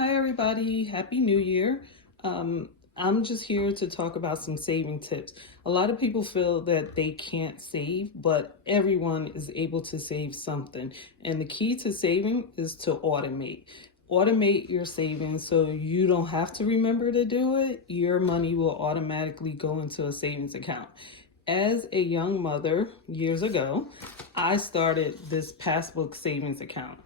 Hi, everybody. Happy New Year. I'm just here to talk about some saving tips. A lot of people feel that they can't save, but everyone is able to save something. And the key to saving is to automate. Automate your savings so you don't have to remember to do it. Your money will automatically go into a savings account. As a young mother years ago, I started this passbook savings account.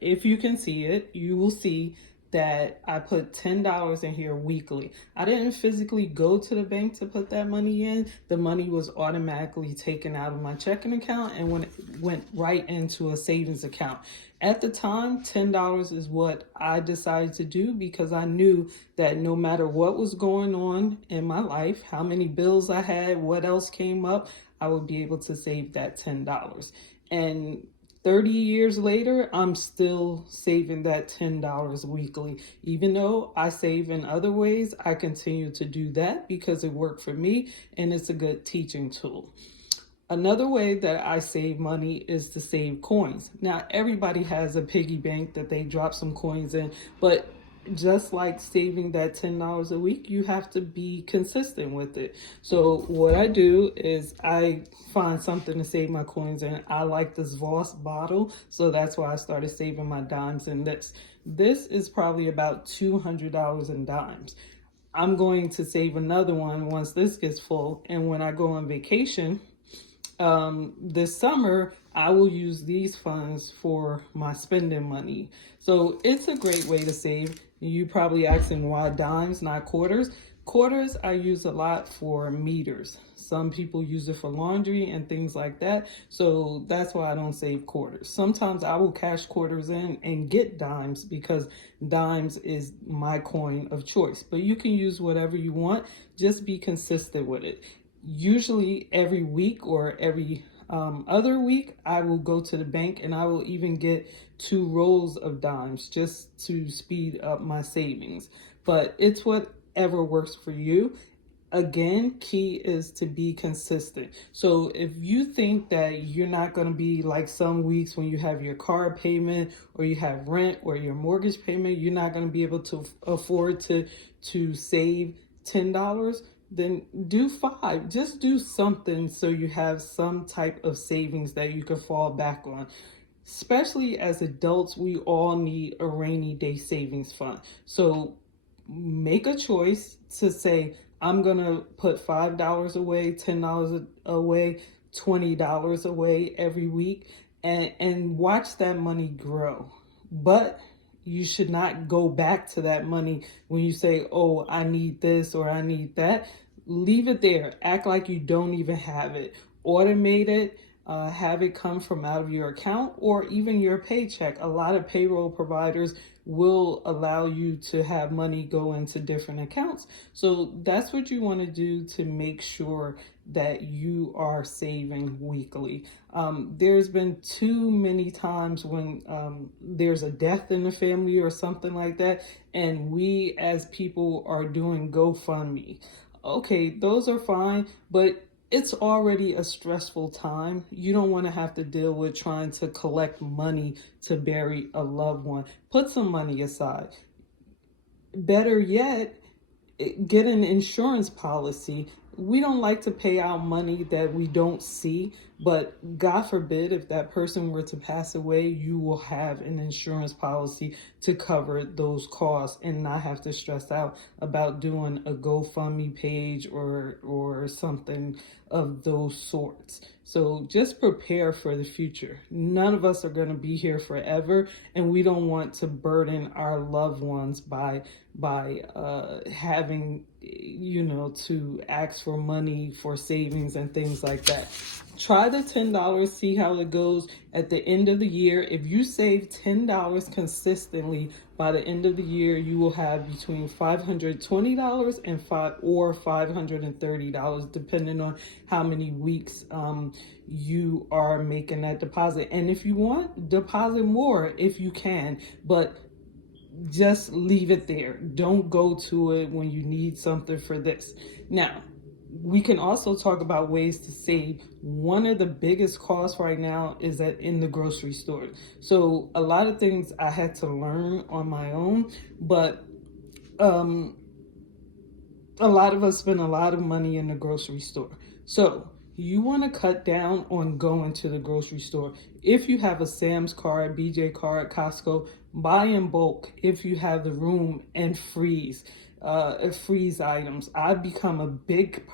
If you can see it, you will see that I put $10 in here weekly. I didn't physically go to the bank to put that money in. The money was automatically taken out of my checking account and went right into a savings account. At the time, $10 is what I decided to do because I knew that no matter what was going on in my life, how many bills I had, what else came up, I would be able to save that $10. And 30 years later, I'm still saving that $10 weekly. Even though I save in other ways, I continue to do that because it worked for me and it's a good teaching tool. Another way that I save money is to save coins. Now, everybody has a piggy bank that they drop some coins in, but just like saving that $10 a week, you have to be consistent with it. So what I do is I find something to save my coins in. I like this Voss bottle, so that's why I started saving my dimes in this. This is probably about $200 in dimes. I'm going to save another one once this gets full, and when I go on vacation, this summer, I will use these funds for my spending money. So it's a great way to save. You probably asking why dimes, not quarters. Quarters I use a lot for meters. Some people use it for laundry and things like that. So that's why I don't save quarters. Sometimes I will cash quarters in and get dimes because dimes is my coin of choice. But you can use whatever you want. Just be consistent with it. Usually every week or every other week, I will go to the bank and I will even get 2 rolls of dimes just to speed up my savings. But it's whatever works for you. Again, key is to be consistent. So if you think that you're not going to be like some weeks when you have your car payment or you have rent or your mortgage payment, you're not going to be able to afford to save $10, then do 5. Just do something so you have some type of savings that you can fall back on. Especially as adults, we all need a rainy day savings fund. So make a choice to say, I'm going to put $5 away, $10 away, $20 away every week, and watch that money grow. But you should not go back to that money when you say, oh, I need this or I need that. Leave it there. Act like you don't even have it. Automate it. Have it come from out of your account or even your paycheck. A lot of payroll providers will allow you to have money go into different accounts. So that's what you want to do to make sure that you are saving weekly. There's been too many times when there's a death in the family or something like that, and we as people are doing GoFundMe. Okay, those are fine, but it's already a stressful time. You don't want to have to deal with trying to collect money to bury a loved one. Put some money aside. Better yet, get an insurance policy. We don't like to pay out money that we don't see, but God forbid if that person were to pass away, you will have an insurance policy to cover those costs and not have to stress out about doing a GoFundMe page or something of those sorts. So just prepare for the future. None of us are going to be here forever, and we don't want to burden our loved ones by having to ask for money for savings and things like that. Try the $10, see how it goes at the end of the year. If you save $10 consistently, by the end of the year, you will have between $520 and $530, depending on how many weeks you are making that deposit. And if you want, deposit more if you can, but just leave it there. Don't go to it when you need something for this. Now, We can also talk about ways to save. One of the biggest costs right now is that in the grocery store. So a lot of things I had to learn on my own, but um, a lot of us spend a lot of money in the grocery store. So you want to cut down on going to the grocery store. If you have a Sam's card, BJ card, Costco, buy in bulk if you have the room, and freeze items. I've become a big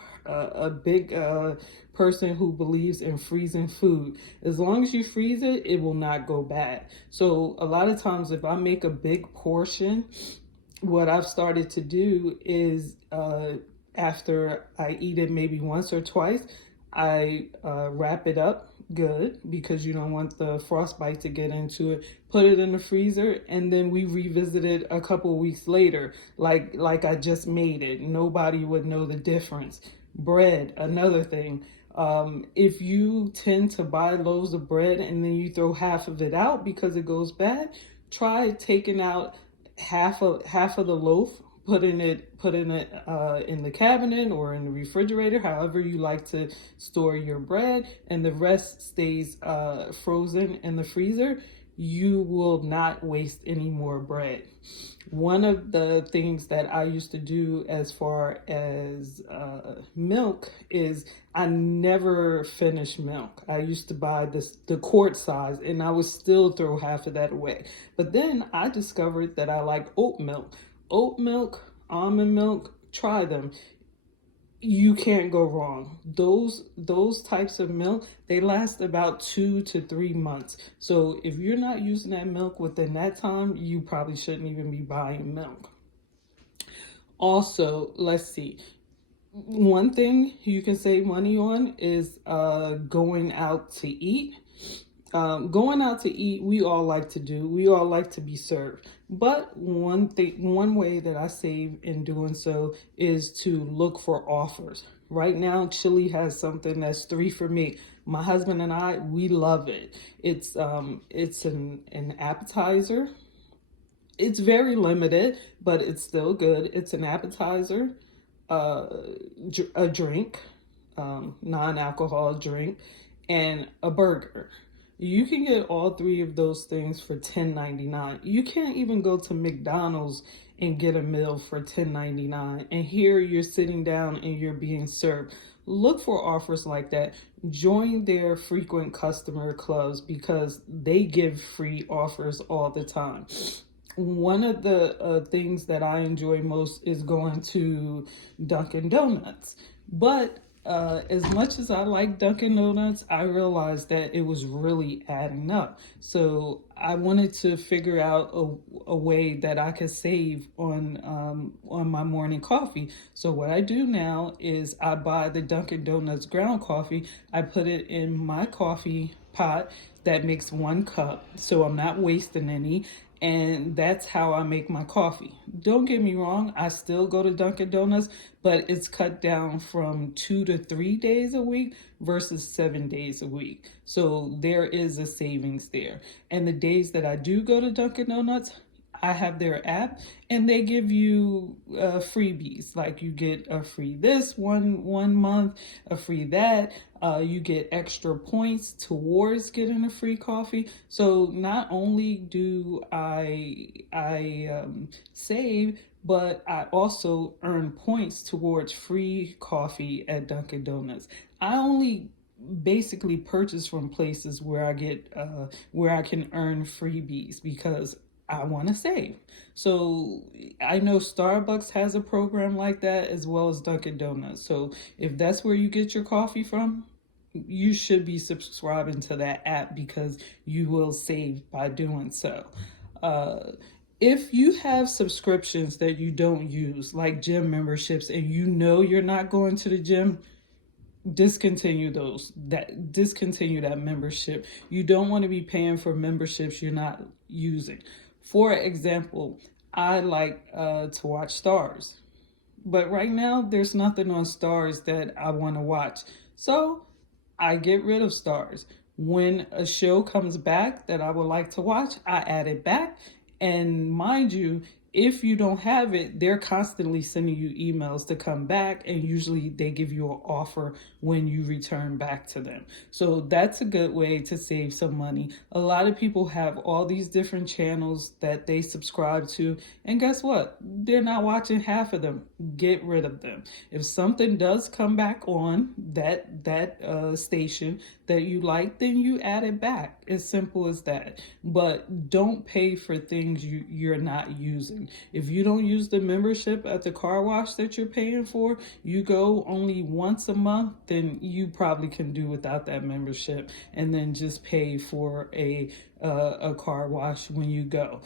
person who believes in freezing food. As long as you freeze it, it will not go bad. So a lot of times if I make a big portion, what I've started to do is after I eat it maybe once or twice, I wrap it up good because you don't want the frostbite to get into it. Put it in the freezer, and then we revisit it a couple weeks later, like I just made it. Nobody would know the difference. Bread, another thing. If you tend to buy loaves of bread and then you throw half of it out because it goes bad, try taking out half of the loaf, putting it in the cabinet or in the refrigerator, however you like to store your bread, and the rest stays frozen in the freezer. You will not waste any more bread. One of the things that I used to do as far as milk is I never finish milk. I used to buy the quart size, and I would still throw half of that away. But then I discovered that I like oat milk, almond milk. Try them. You can't go wrong. Those types of milk, they last about 2 to 3 months. So if you're not using that milk within that time, you probably shouldn't even be buying milk. Also, let's see. One thing you can save money on is going out to eat. Going out to eat, we all like to do. We all like to be served. But one way that I save in doing so is to look for offers. Right now, Chili has something that's 3 for me. My husband and I, we love it. It's an appetizer. It's very limited, but it's still good. It's an appetizer, uh, a drink, non-alcoholic drink, and a burger. You can get all three of those things for $10.99. You can't even go to McDonald's and get a meal for $10.99. And here you're sitting down and you're being served. Look for offers like that. Join their frequent customer clubs because they give free offers all the time. One of the things that I enjoy most is going to Dunkin' Donuts. But as much as I like Dunkin' Donuts, I realized that it was really adding up. So I wanted to figure out a way that I could save on my morning coffee. So what I do now is I buy the Dunkin' Donuts ground coffee. I put it in my coffee pot that makes 1 cup, so I'm not wasting any. And that's how I make my coffee. Don't get me wrong, I still go to Dunkin' Donuts, but it's cut down from 2 to 3 days a week versus 7 days a week. So there is a savings there. And the days that I do go to Dunkin' Donuts, I have their app, and they give you freebies. Like you get a free this one month, a free that. You get extra points towards getting a free coffee. So not only do I save, but I also earn points towards free coffee at Dunkin' Donuts. I only basically purchase from places where where I can earn freebies because I want to save. So I know Starbucks has a program like that as well as Dunkin' Donuts. So if that's where you get your coffee from, you should be subscribing to that app because you will save by doing so. Uh, if you have subscriptions that you don't use, like gym memberships, and you know you're not going to the gym, discontinue that membership. You don't want to be paying for memberships you're not using. For example, I like to watch Stars, but right now there's nothing on Stars that I want to watch, so I get rid of Stars. When a show comes back that I would like to watch, I add it back. And mind you, if you don't have it, they're constantly sending you emails to come back, and usually they give you an offer when you return back to them. So that's a good way to save some money. A lot of people have all these different channels that they subscribe to, and guess what? They're not watching half of them. Get rid of them. If something does come back on that station that you like, then you add it back. As simple as that. But don't pay for things you're not using. If you don't use the membership at the car wash that you're paying for, you go only once a month, then you probably can do without that membership, and then just pay for a car wash when you go.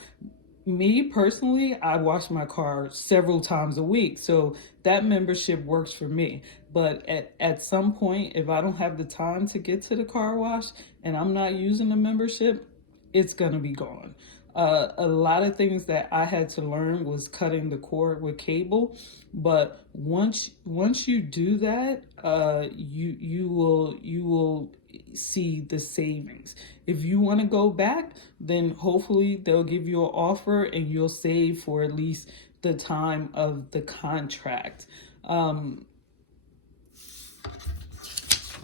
Me personally, I wash my car several times a week, so that membership works for me. But at some point, if I don't have the time to get to the car wash and I'm not using the membership, it's gonna be gone. A lot of things that I had to learn was cutting the cord with cable, but once you do that, you will see the savings. If you want to go back, then hopefully they'll give you an offer and you'll save for at least the time of the contract.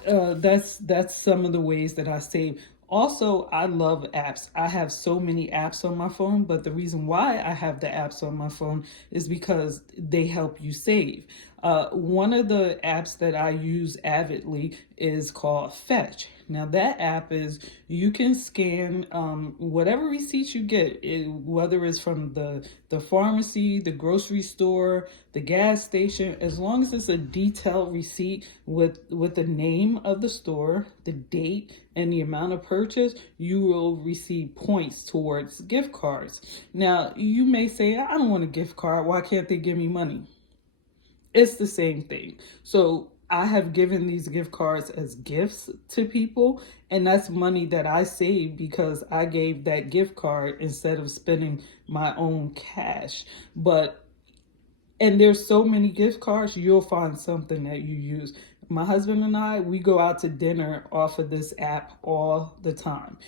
That's some of the ways that I save. Also, I love apps. I have so many apps on my phone, but the reason why I have the apps on my phone is because they help you save. One of the apps that I use avidly is called Fetch. Now that app is, you can scan whatever receipts you get, whether it's from the pharmacy, the grocery store, the gas station, as long as it's a detailed receipt with the name of the store, the date, and the amount of purchase, you will receive points towards gift cards. Now, you may say, I don't want a gift card. Why can't they give me money? It's the same thing. So I have given these gift cards as gifts to people, and that's money that I saved because I gave that gift card instead of spending my own cash. And there's so many gift cards, you'll find something that you use. My husband and I, we go out to dinner off of this app all the time.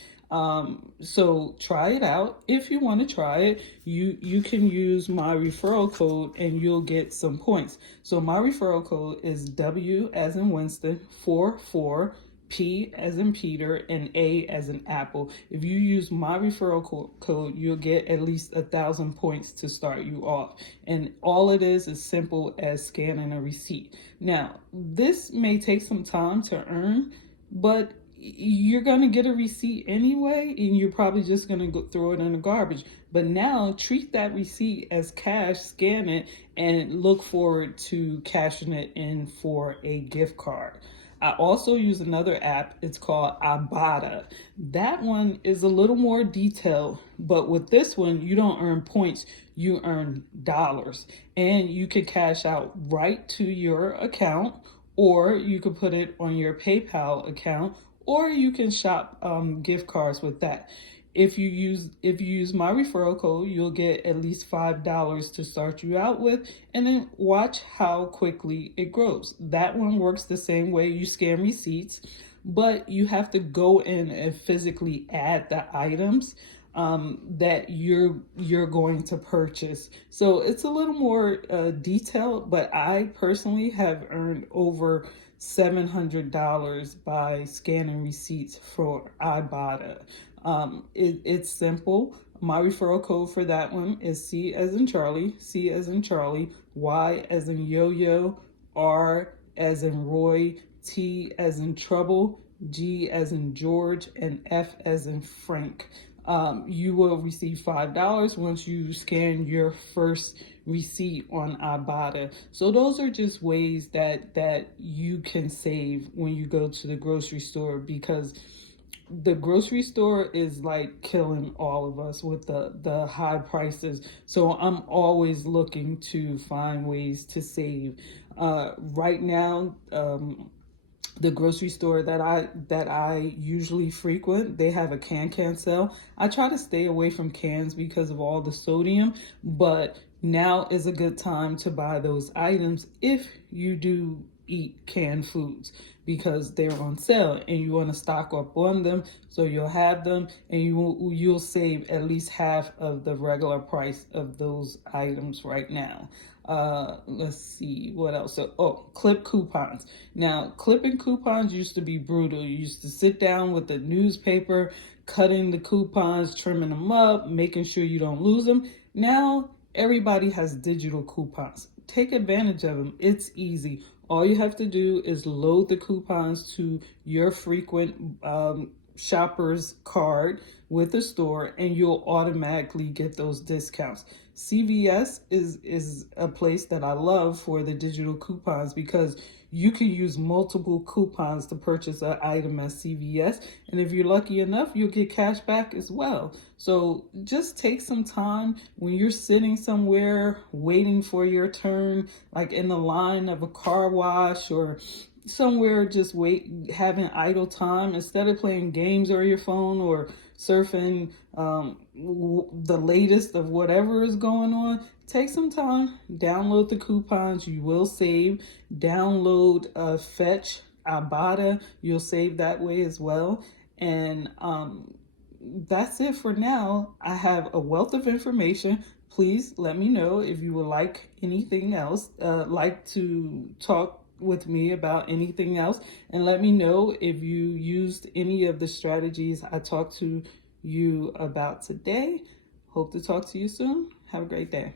So try it out. If you want to try it, you can use my referral code and you'll get some points. So my referral code is W as in Winston 44 P as in Peter, and A as in Apple. If you use my referral code, you'll get at least 1,000 points to start you off. And all it is simple as scanning a receipt. Now, this may take some time to earn, but you're going to get a receipt anyway, and you're probably just going to go throw it in the garbage. But now treat that receipt as cash, scan it, and look forward to cashing it in for a gift card. I also use another app. It's called Ibotta. That one is a little more detailed, but with this one, you don't earn points, you earn dollars. And you can cash out right to your account, or you could put it on your PayPal account, or you can shop gift cards with that. If you use my referral code, you'll get at least $5 to start you out with, and then watch how quickly it grows. That one works the same way. You scan receipts, but you have to go in and physically add the items that you're going to purchase. So it's a little more detailed, but I personally have earned over $700 by scanning receipts for Ibotta. It's simple. My referral code for that one is C as in Charlie, C as in Charlie, Y as in Yo-Yo, R as in Roy, T as in Trouble, G as in George, and F as in Frank. You will receive $5 once you scan your first receipt on Ibotta. So those are just ways that you can save when you go to the grocery store, because the grocery store is like killing all of us with the high prices. So I'm always looking to find ways to save. Right now, the grocery store that I usually frequent, they have a can sale. I try to stay away from cans because of all the sodium, but now is a good time to buy those items if you do eat canned foods because they're on sale and you want to stock up on them so you'll have them and you'll save at least half of the regular price of those items right now. Let's see what else. Clip coupons. Now, clipping coupons used to be brutal. You used to sit down with the newspaper, cutting the coupons, trimming them up, making sure you don't lose them. Now everybody has digital coupons. Take advantage of them. It's easy. All you have to do is load the coupons to your frequent shopper's card with the store, and you'll automatically get those discounts. CVS is a place that I love for the digital coupons because you can use multiple coupons to purchase an item at CVS, and if you're lucky enough, you'll get cash back as well. So just take some time when you're sitting somewhere waiting for your turn, like in the line of a car wash or somewhere, just having idle time, instead of playing games or your phone or surfing the latest of whatever is going on. Take some time, download the coupons, you will save. Download Fetch, Ibotta, you'll save that way as well. And that's it for now. I have a wealth of information. Please let me know if you would like anything else, like to talk with me about anything else, and let me know if you used any of the strategies I talked to you about today. Hope to talk to you soon. Have a great day.